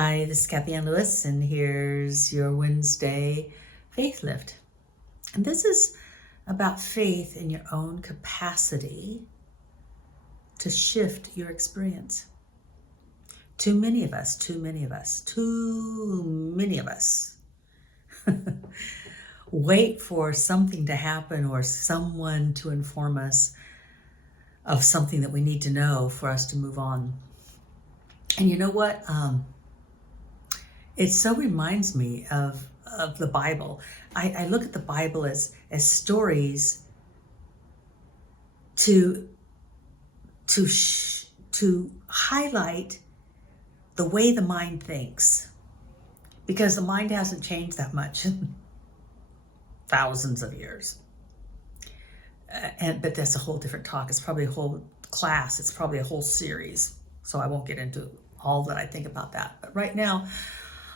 Hi, this is Kathianne Lewis, and here's your Wednesday Faith Lift. And this is about faith in your own capacity to shift your experience. Too many of us wait for something to happen or someone to inform us of something that we need to know for us to move on. And you know what? It so reminds me of the Bible. I look at the Bible as stories to highlight the way the mind thinks, because the mind hasn't changed that much in thousands of years. But that's a whole different talk. It's probably a whole class. It's probably a whole series. So I won't get into all that I think about that. But right now,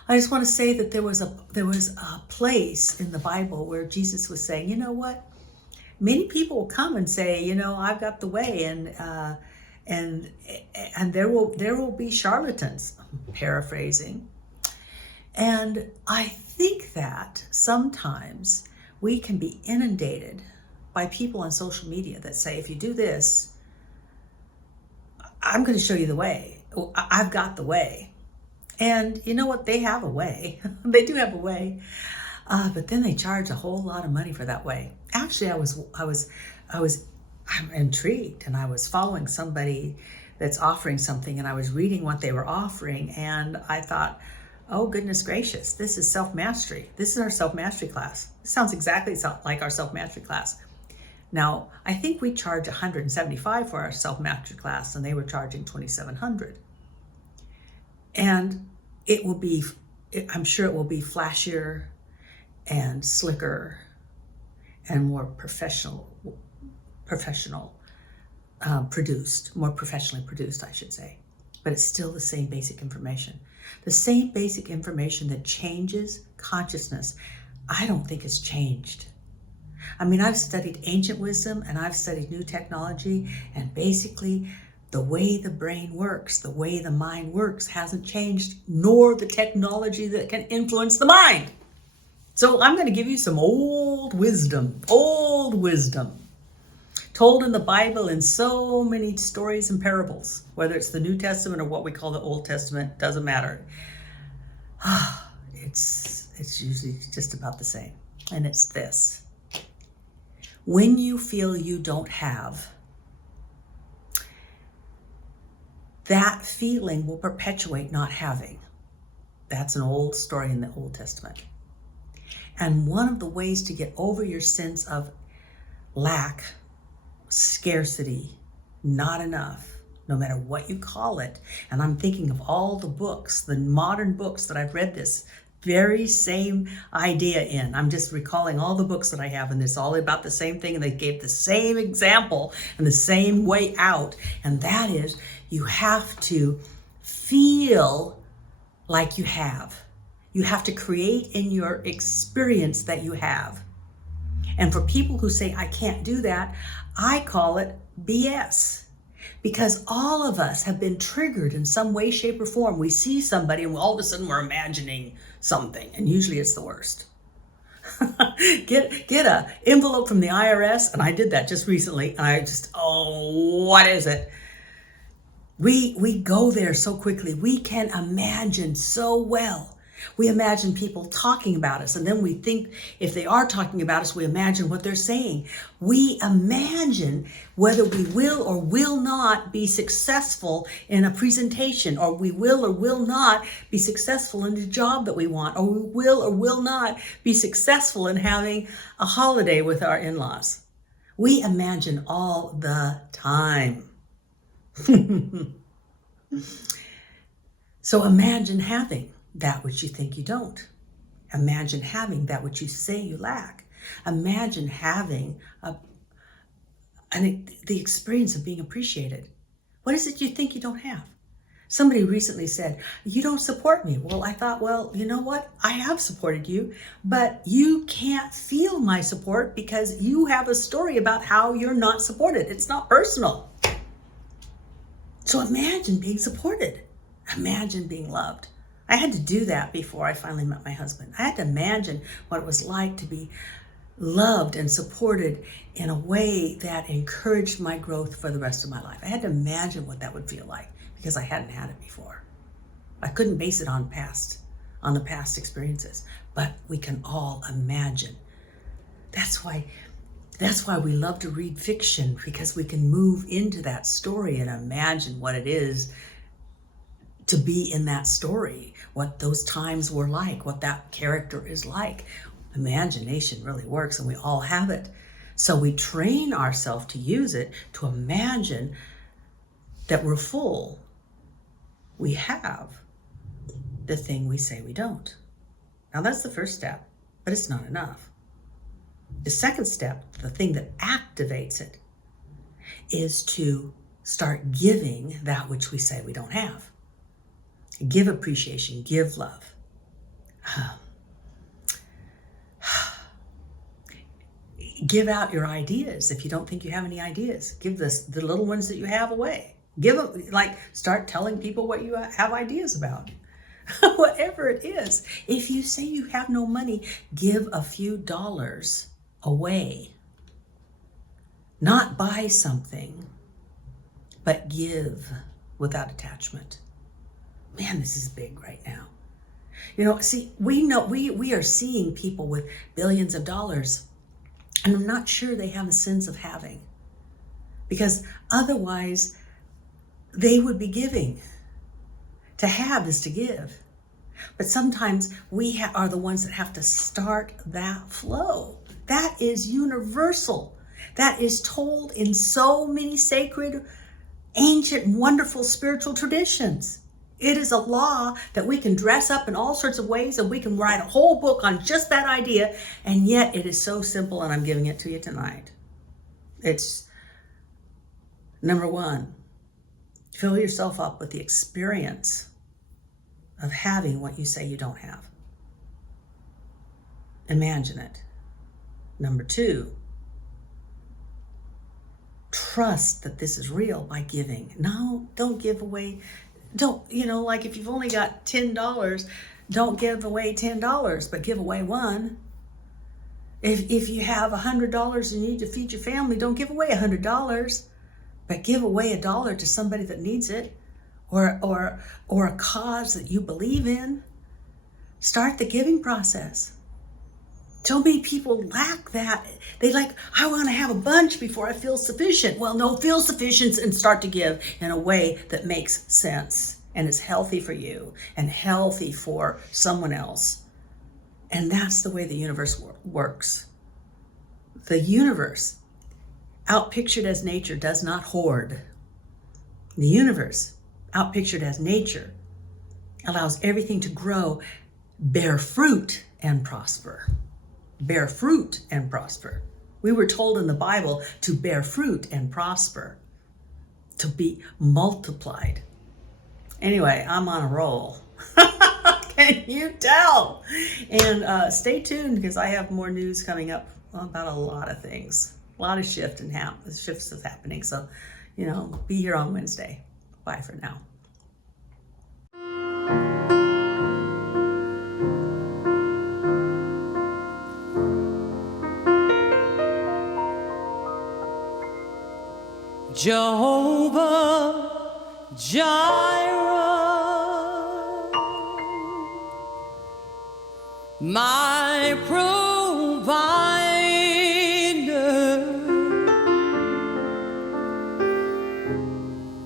I just want to say that there was a place in the Bible where Jesus was saying, you know what? Many people will come and say, you know, I've got the way, and there will be charlatans. I'm paraphrasing. And I think that sometimes we can be inundated by people on social media that say, if you do this, I'm going to show you the way. I've got the way. And you know what? They have a way. They do have a way. But then they charge a whole lot of money for that way. Actually, I'm intrigued, and I was following somebody that's offering something, and I was reading what they were offering, and I thought, oh, goodness gracious, this is self-mastery. This is our self-mastery class. This sounds exactly like our self-mastery class. Now, I think we charge $175 for our self-mastery class, and they were charging $2,700. And I'm sure it will be flashier and slicker and more professionally produced, I should say. But it's still the same basic information. The same basic information that changes consciousness, I don't think has changed. I mean, I've studied ancient wisdom and I've studied new technology, and basically the way the brain works, the way the mind works hasn't changed, nor the technology that can influence the mind. So I'm going to give you some old wisdom, told in the Bible in so many stories and parables, whether it's the New Testament or what we call the Old Testament, doesn't matter. It's usually just about the same. And it's this. When you feel you don't have, that feeling will perpetuate not having. That's an old story in the Old Testament. And one of the ways to get over your sense of lack, scarcity, not enough, no matter what you call it, and I'm thinking of all the books, the modern books that I've read this very same idea in. I'm just recalling all the books that I have, and it's all about the same thing, and they gave the same example and the same way out, and that is you have to feel like you have. You have to create in your experience that you have. And for people who say, I can't do that, I call it BS. Because all of us have been triggered in some way, shape, or form. We see somebody and all of a sudden we're imagining something, and usually it's the worst. Get a envelope from the IRS, and I did that just recently, and I just, what is it? We go there so quickly. We can imagine so well. We imagine people talking about us, and then we think if they are talking about us, we imagine what they're saying. We imagine whether we will or will not be successful in a presentation, or we will or will not be successful in the job that we want, or we will or will not be successful in having a holiday with our in-laws. We imagine all the time. So imagine having that which you think you don't. Imagine having that which you say you lack. Imagine having the experience of being appreciated. What is it you think you don't have? Somebody recently said, you don't support me. Well, I thought, well, you know what? I have supported you, but you can't feel my support because you have a story about how you're not supported. It's not personal. So imagine being supported. Imagine being loved. I had to do that before I finally met my husband. I had to imagine what it was like to be loved and supported in a way that encouraged my growth for the rest of my life. I had to imagine what that would feel like because I hadn't had it before. I couldn't base it on the past experiences, but we can all imagine. That's why we love to read fiction, because we can move into that story and imagine what it is to be in that story, what those times were like, what that character is like. Imagination really works, and we all have it. So we train ourselves to use it, to imagine that we're full. We have the thing we say we don't. Now that's the first step, but it's not enough. The second step, the thing that activates it, is to start giving that which we say we don't have. Give appreciation, give love. Give out your ideas. If you don't think you have any ideas, give the little ones that you have away. Give them, start telling people what you have ideas about. Whatever it is. If you say you have no money, give a few dollars away. Not buy something, but give without attachment. Man, this is big right now. We are seeing people with billions of dollars, and I'm not sure they have a sense of having, because otherwise they would be giving. To have is to give. But sometimes we are the ones that have to start that flow. That is universal. That is told in so many sacred, ancient, wonderful spiritual traditions. It is a law that we can dress up in all sorts of ways, and we can write a whole book on just that idea, and yet it is so simple, and I'm giving it to you tonight. It's number one, fill yourself up with the experience of having what you say you don't have. Imagine it. Number two, trust that this is real by giving. No, don't give away. If you've only got $10, don't give away $10, but give away one. If you have $100 and you need to feed your family, don't give away $100, but give away $1 to somebody that needs it, or a cause that you believe in. Start the giving process. So many people lack that. I want to have a bunch before I feel sufficient. Well, no, feel sufficient and start to give in a way that makes sense and is healthy for you and healthy for someone else. And that's the way the universe works. The universe, outpictured as nature, does not hoard. The universe, outpictured as nature, allows everything to grow, bear fruit, and prosper. Bear fruit and prosper. We were told in the Bible to bear fruit and prosper, to be multiplied. Anyway, I'm on a roll. Can you tell? And stay tuned, because I have more news coming up about a lot of things. A lot of shifts is happening. So, be here on Wednesday. Bye for now. Jehovah Jireh, my provider,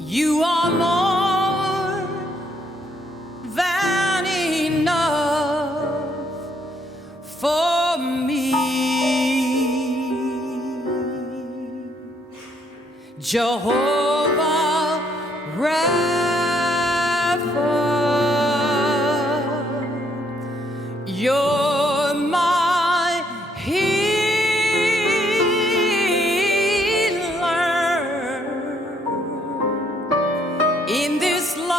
you are more than enough for me. Jehovah Rapha, you're my healer. In this love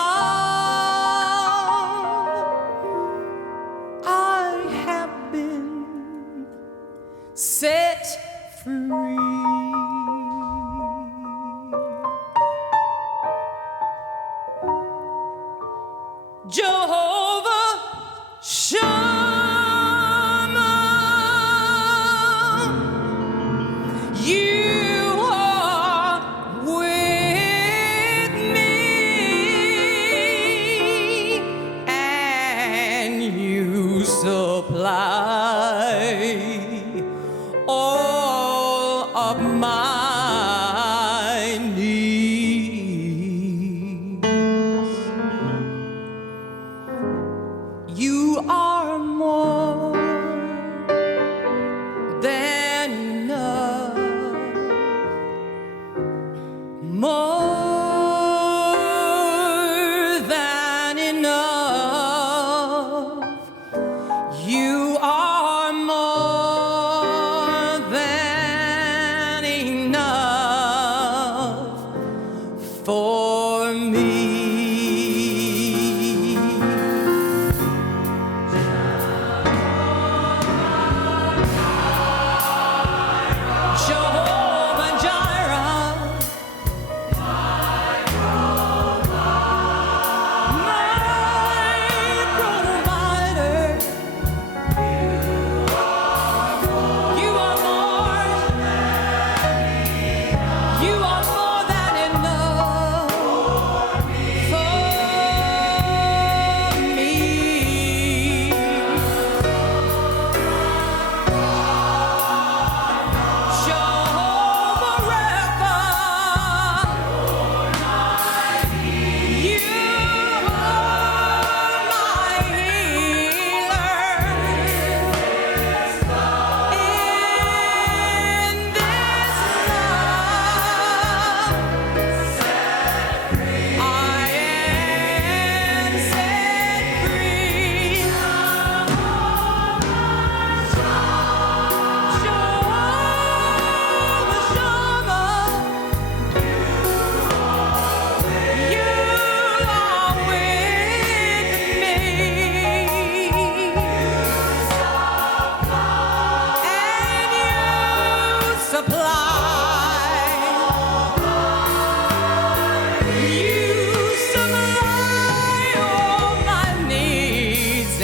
I have been set free. Jehovah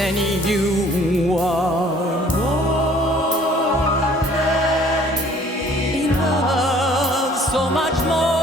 and you are more than enough, so much more.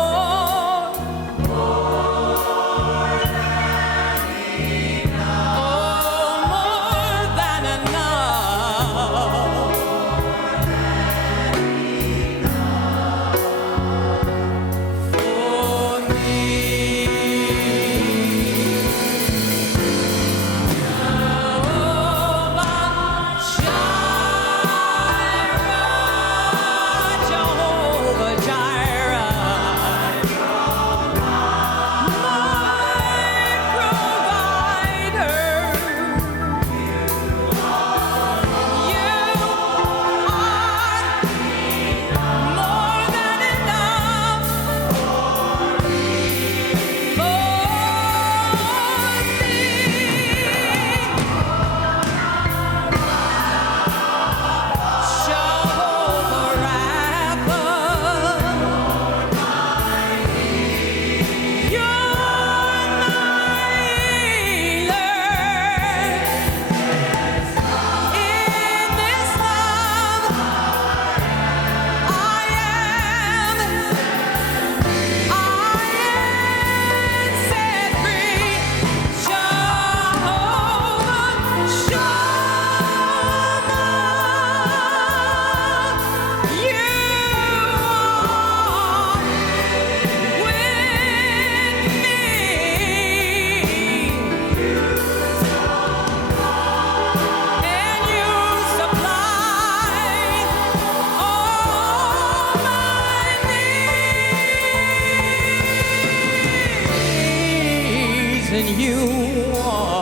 And you are